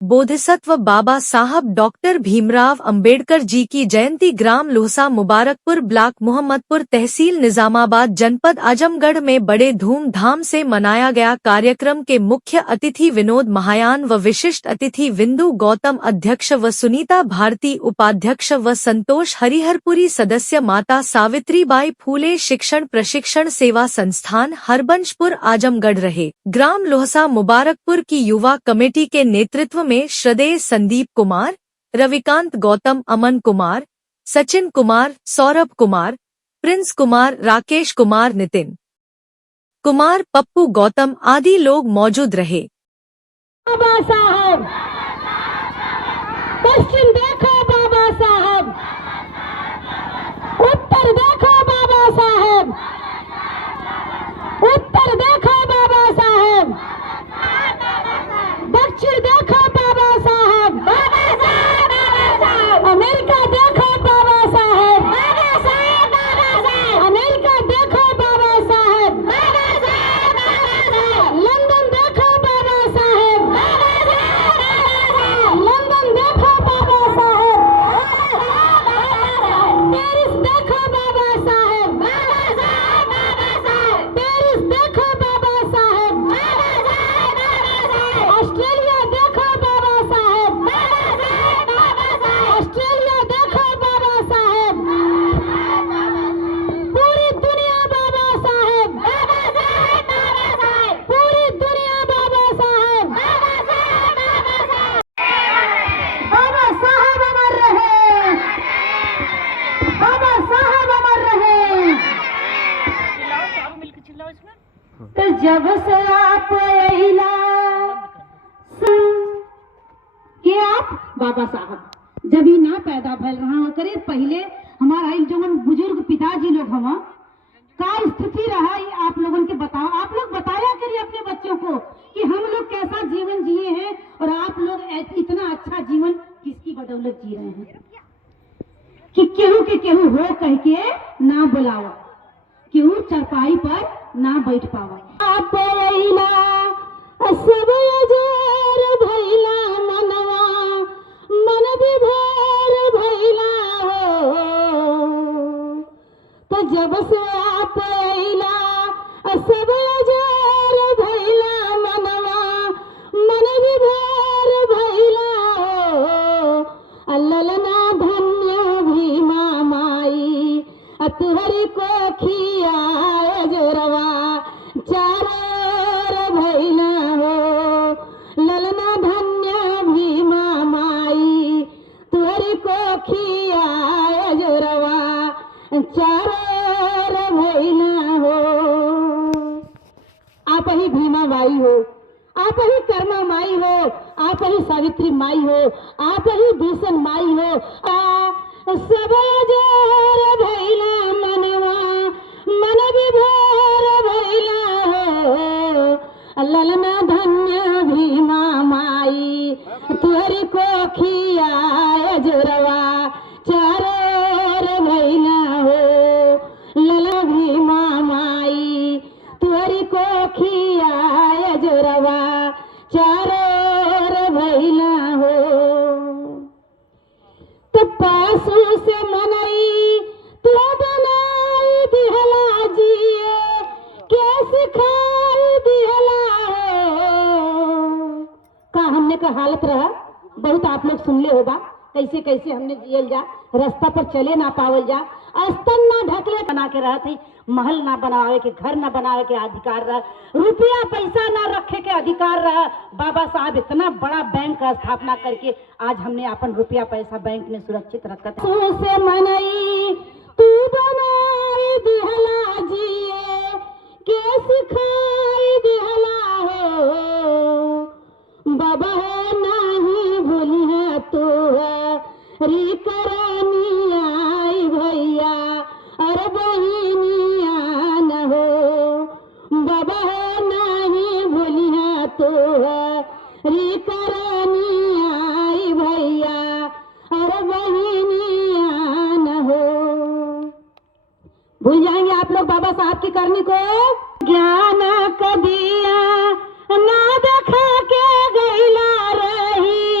बोधिसत्व बाबा साहब डॉक्टर भीमराव अंबेडकर जी की जयंती ग्राम लोहसा मुबारकपुर ब्लॉक मोहम्मदपुर तहसील निजामाबाद जनपद आजमगढ़ में बड़े धूमधाम से मनाया गया। कार्यक्रम के मुख्य अतिथि विनोद महायान व विशिष्ट अतिथि विंदु गौतम अध्यक्ष व सुनीता भारती उपाध्यक्ष व संतोष हरिहरपुरी सदस्य माता सावित्रीबाई फूले शिक्षण प्रशिक्षण सेवा संस्थान हरबंशपुर आजमगढ़ रहे। ग्राम लोहसा मुबारकपुर की युवा कमेटी के नेतृत्व में श्रद्धेय संदीप कुमार, रविकांत गौतम, अमन कुमार, सचिन कुमार, सौरभ कुमार, प्रिंस कुमार, राकेश कुमार, नितिन कुमार, पप्पू गौतम आदि लोग मौजूद रहे। बाबा साहब पश्चिम देखो बाबा साहब, उत्तर देखो बाबा साहब, उत्तर देखो बाबा साहब, दक्षिण देखो बाबा साहब, अमेरिका देखो बाबा साहब, अमेरिका देखो बाबा साहब, लंदन देखो बाबा साहब, लंदन देखो बाबा साहब, पेरिस देखो बाबा साहब, पेरिस देखो बाबा साहब, ऑस्ट्रेलिया देखो बाबा साहब, ऑस्ट्रेलिया देखो बाबा साहब, पूरी दुनिया बाबा साहब, पूरी दुनिया बाबा साहब, बाबा साहब अमर रहे, बाबा साहब अमर रहे। तो जब से आप अइला कि आप बाबा साहब जब ही ना पैदा भैल रहा करे पहले हमारा जवन बुजुर्ग पिताजी लोग हम का स्थिति रहा ये आप लोगों के बताओ। आप लोग बताया करिए अपने बच्चों को कि हम लोग कैसा जीवन जिए हैं और आप लोग इतना अच्छा जीवन किसकी बदौलत जी रहे हैं कि केहू हो कह के ना बुलावा, केहू चरपाई पर ना बैठ पावा। आप सब अजर भैला मनवा, मन विभोर भैला हो। तो जब से आप अइला सब अजर भैला मनवा, मन विभोर भैला हो। ललना धन्य भीमा माई तुहरी को खिया जोरवा चारोर भैला हो। ललना धन्य भीमा माई तुहरी को खिया जोरवा चारोर भैला हो। आप ही भीमा माई हो, आप ही कर्मा माई हो, आप ही सावित्री माई हो, आप ही भीषण माई हो। सब अजर भैला मनवा, मन विभोर भैला हो। ललना धन्य भीमा माई तुहरी को खिया जोरवा चारोर भैला हो। ललना भीमा माई तुहरी को खिया जोरवा चारोर भैला हो। तो पासू से मनई तो बनाई दिहला जिए, कैसे खाई दिहला हो। का हमने का हालत रहा बहुत आप लोग सुन ले होगा कैसे कैसे हमने जियल जा, रास्ता पर चले ना पावल जा, अस्तन ना ढकले बना के रहा थी, महल ना बनावे के, घर ना बनावे के अधिकार रहा, रुपया पैसा ना रखे के अधिकार रहा। बाबा साहब इतना बड़ा बैंक का स्थापना करके आज हमने अपन रुपया पैसा बैंक में सुरक्षित रखा था। से मनई तू बनाई दिहला जिए, के सिखाई दिहला हो। बाबा नहीं भूली है तू री करानी आई भैया अरे बहिनिया न हो। बाबा नहीं भूली है तू री करानी आई भैया अरे बहिनिया न हो। भूल जाएंगे आप लोग बाबा साहब की करनी को। ज्ञान का दिया ना देखा के गईला रही,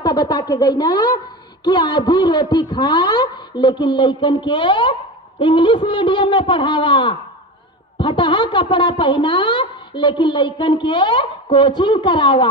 वार्ता बता के गई ना कि आधी रोटी खा लेकिन लइकन के इंग्लिश मीडियम में पढ़ावा, फटहा कपड़ा पहना लेकिन लइकन के कोचिंग करावा।